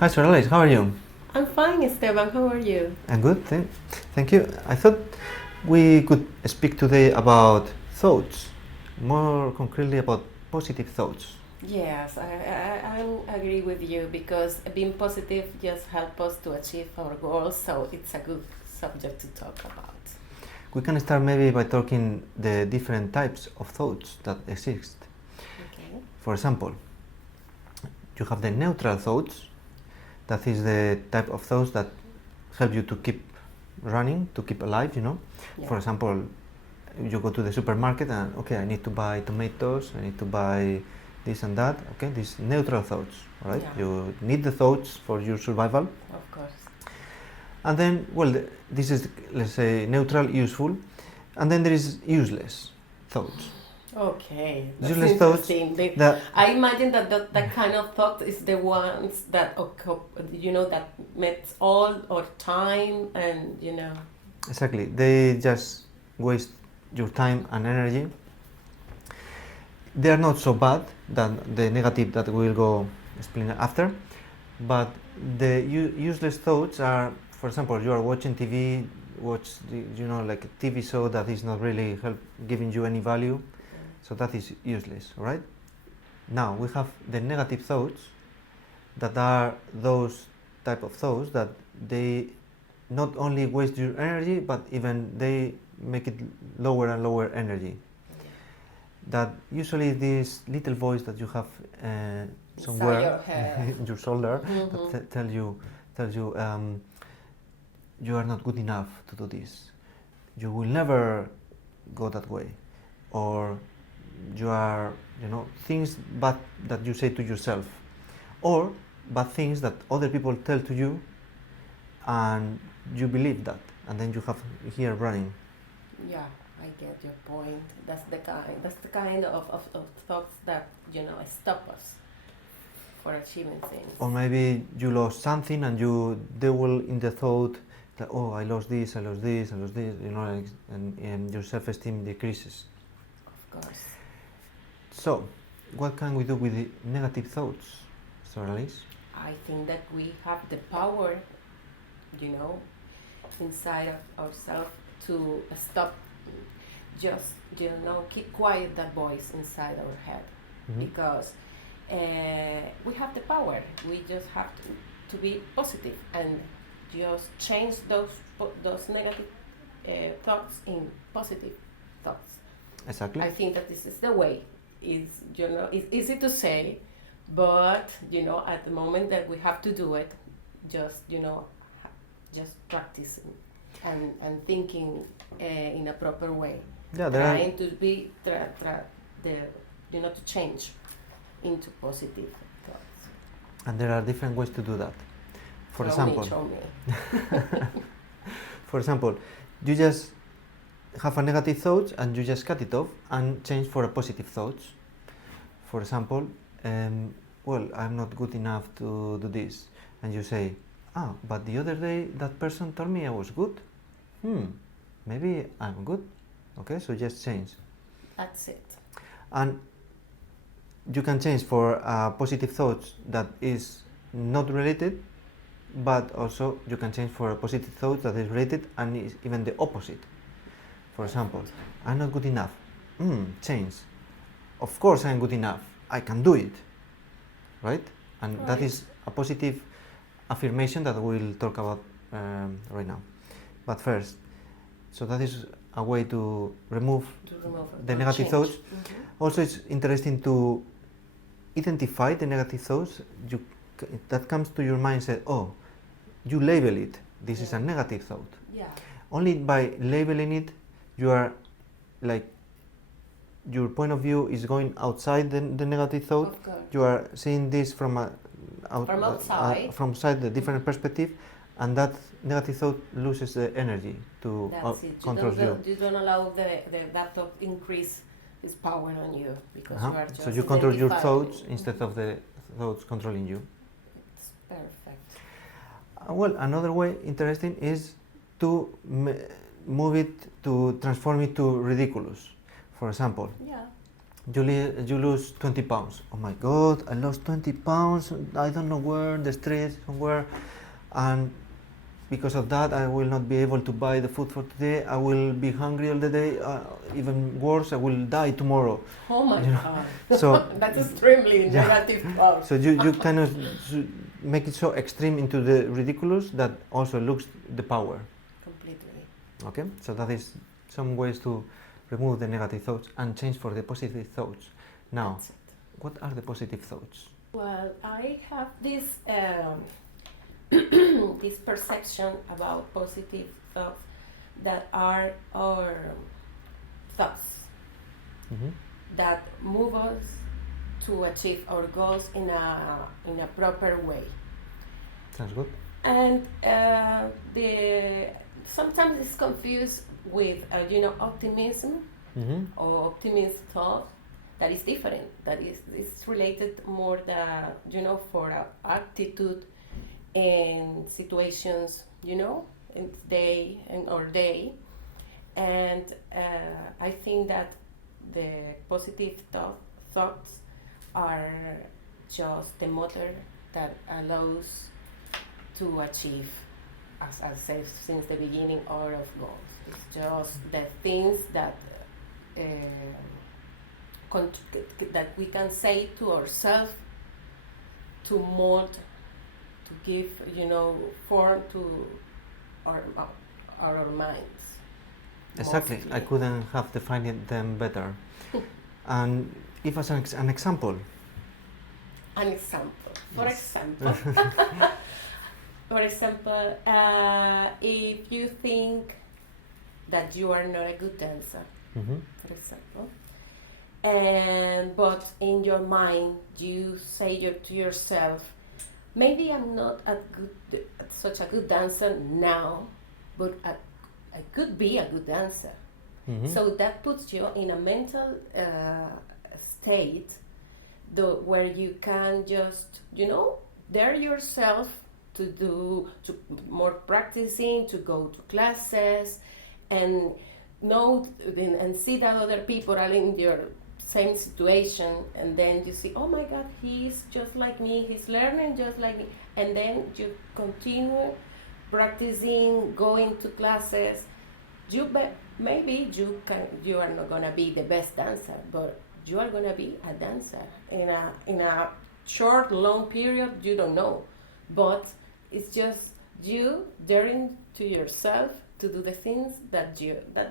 Hi, Zoralys, how are you? I'm fine, Esteban. How are you? I'm good, thank you. I thought we could speak today about thoughts, more concretely about positive thoughts. Yes, I agree with you because being positive just helps us to achieve our goals, so it's a good subject to talk about. We can start maybe by talking the different types of thoughts that exist. Okay. For example, you have the neutral thoughts, that is the type of thoughts that help you to keep running, to keep alive, Yeah. For example, you go to the supermarket and, okay, I need to buy tomatoes, I need to buy this and that, okay, these neutral thoughts, right? Yeah. You need the thoughts for your survival. Of course. And then, well, this is, let's say, neutral, useful. And then there is useless thoughts. Okay, that's Useless thoughts interesting. that I imagine that kind of thought is the ones that that met all our time and exactly, they just waste your time and energy. They are not so bad than the negative that we will go explain after, but the useless thoughts are, for example, you are watching TV, watch like a TV show that is not really giving you any value, so that is useless, right? Now we have the negative thoughts, that are those type of thoughts that they not only waste your energy, but even they make it lower and lower energy. That usually this little voice that you have somewhere in your shoulder, that tells you you are not good enough to do this, you will never go that way, or you are, things bad that you say to yourself, or bad things that other people tell to you and you believe that, and then you have here running. Yeah, I get your point. That's the kind of thoughts that stop us for achieving things. Or maybe you lost something and you dwell in the thought that, oh, I lost this, I lost this, I lost this, and your self-esteem decreases. Of course. So, what can we do with the negative thoughts, Zoralys? I think that we have the power, inside of ourselves to stop, just keep quiet that voice inside our head, because we have the power. We just have to be positive and just change those negative thoughts in positive thoughts. Exactly. I think that this is the way. It's easy to say, but at the moment that we have to do it, just practicing and thinking in a proper way. Yeah, trying to be to change into positive thoughts. And there are different ways to do that. For example, for example, you just have a negative thought and you just cut it off and change for a positive thought. For example, well, I'm not good enough to do this, and you say, but the other day that person told me I was good. Maybe I'm good. Okay, so just change. That's it. And you can change for positive thoughts that is not related, but also you can change for a positive thought that is related and is even the opposite. For example, I'm not good enough. Change. Of course I'm good enough. I can do it. Right? And that is a positive affirmation that we'll talk about right now. But first, so that is a way to remove the negative thoughts. Also, it's interesting to identify the negative thoughts that comes to your mind. Say, oh, you label it. This is a negative thought. Yeah. Only by labeling it, you are like, your point of view is going outside the negative thought. You are seeing this from outside, from the different perspective, and that negative thought loses the energy to control you. You don't allow that thought increase its power on you, because you are just so you control your thoughts instead of the thoughts controlling you. It's perfect. Well, another way interesting is to move it, to transform it to ridiculous. For example, you lose 20 pounds. Oh my God, I lost 20 pounds. I don't know where, the street, somewhere. And because of that, I will not be able to buy the food for today. I will be hungry all the day. Even worse, I will die tomorrow. Oh my You know? God. So That's extremely yeah. negative thought. So you kind of make it so extreme into the ridiculous that also looks the power. Completely. Okay, so that is some ways to remove the negative thoughts and change for the positive thoughts. Now, That's it. what are the positive thoughts? Well, I have this this perception about positive thoughts that are our thoughts Mm-hmm. that move us to achieve our goals in a proper way. Sounds good. And the sometimes it's confused with optimism Mm-hmm. or optimist thought that is different. That is related more for attitude in situations, in day and or day. And I think that the positive thoughts are just the motor that allows to achieve, as I said since the beginning, all of goals. It's just the things that that we can say to ourselves to mold, to give form to our minds. Exactly. Mostly. I couldn't have defined them better. And give us an example. An example. For Yes. example, for example, if you think that you are not a good dancer, Mm-hmm. for example, but in your mind you say to yourself, maybe I'm not such a good dancer now, but I could be a good dancer. Mm-hmm. So that puts you in a mental state where you can just, dare yourself to more practicing, to go to classes, and know and see that other people are in your same situation, and then you see, oh my God, he's just like me, he's learning just like me, and then you continue practicing, going to classes. Maybe you are not gonna be the best dancer, but you are gonna be a dancer in a short, long period. You don't know, but it's just you daring to yourself to do the things that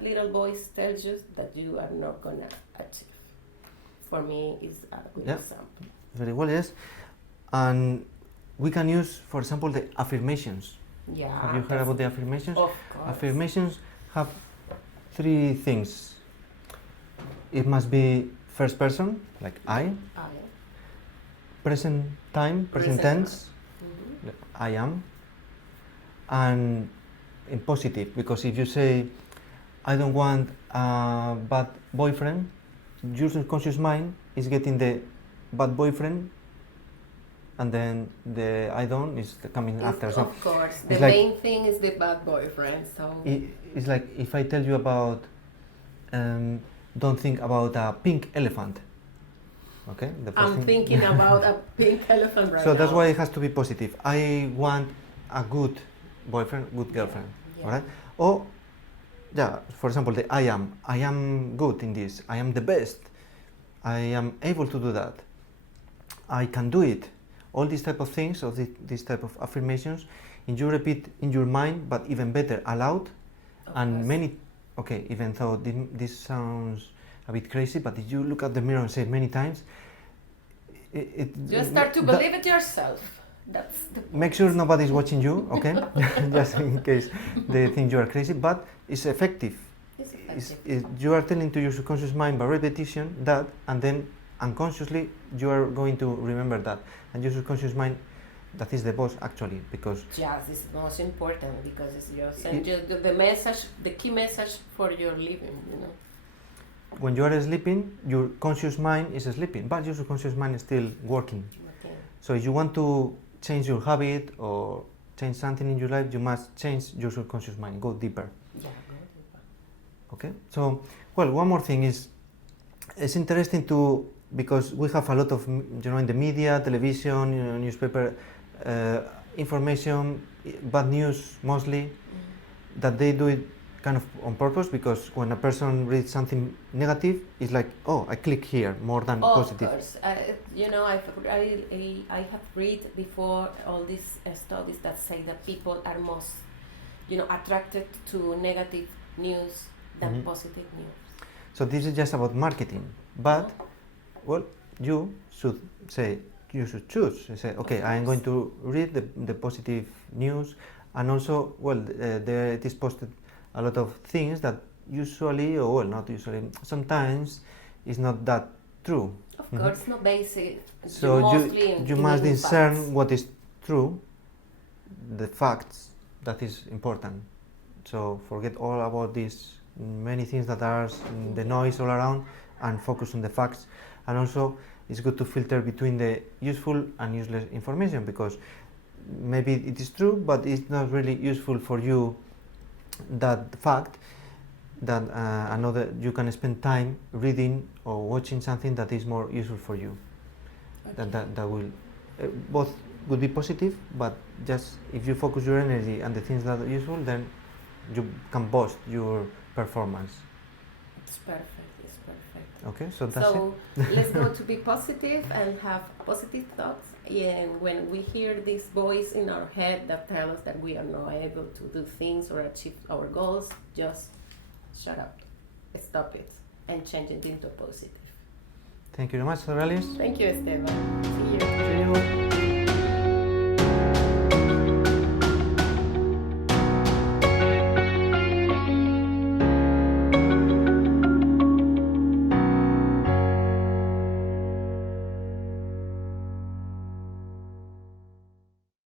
little voice tells you that you are not gonna achieve. For me, is a good example. Very well, yes. And we can use, for example, the affirmations. Yeah. Have you heard about the affirmations? Of course. Affirmations have three things. It must be first person, like I. Present time, present tense, Mm-hmm. I am. And in positive, because if you say, I don't want a bad boyfriend, your subconscious mind is getting the bad boyfriend, and then the I don't is coming after. So of course, the it's like, main thing is the bad boyfriend. So it's like if I tell you about, don't think about a pink elephant. Okay, the first I'm thing. thinking about a pink elephant right So now. that's why it has to be positive. I want a good boyfriend, good girlfriend. Yeah. All right. Or, yeah, for example, the I am good in this. I am the best. I am able to do that. I can do it. All these type of things, or this type of affirmations, and you repeat in your mind, but even better, aloud. Of And course. many, okay, even though this sounds a bit crazy, but if you look at the mirror and say it many times, Just start to believe it yourself. That's the point. Make sure nobody's watching you, okay? Just in case they think you are crazy, but it's effective. It's effective. You are telling to your subconscious mind by repetition that, and then unconsciously you are going to remember that. And your subconscious mind, that is the boss actually, because Just is most important because it's the message, the key message for your living, when you are sleeping, your conscious mind is sleeping, but your subconscious mind is still working. Okay. So if you want to change your habit or change something in your life, you must change your subconscious mind, go deeper. Yeah, go deeper. Okay, so, well, one more thing is, it's interesting to, because we have a lot of, in the media, television, newspaper, information, bad news mostly, that they do it kind of on purpose, because when a person reads something negative, it's like, oh, I click here more than positive. Of course, I have read before all these studies that say that people are most, attracted to negative news than positive news. So this is just about marketing, but well, you should choose. You say, okay, I am going to read the positive news, and also, well, there it is posted a lot of things that usually, or well, not usually, sometimes is not that true. Of course, not basic. So you must discern what is true, the facts that is important. So forget all about these many things that are the noise all around, and focus on the facts. And also it's good to filter between the useful and useless information, because maybe it is true but it's not really useful for you, that fact, that another, you can spend time reading or watching something that is more useful for you. Okay. That will both would be positive, but just if you focus your energy on the things that are useful, then you can boost your performance. It's perfect. It's perfect. Okay, so that's it. Let's go to be positive and have positive thoughts. And when we hear this voice in our head that tells us that we are not able to do things or achieve our goals, just shut up, stop it, and change it into positive. Thank you very much, Zoralys. Thank you, Esteban. See you. See you.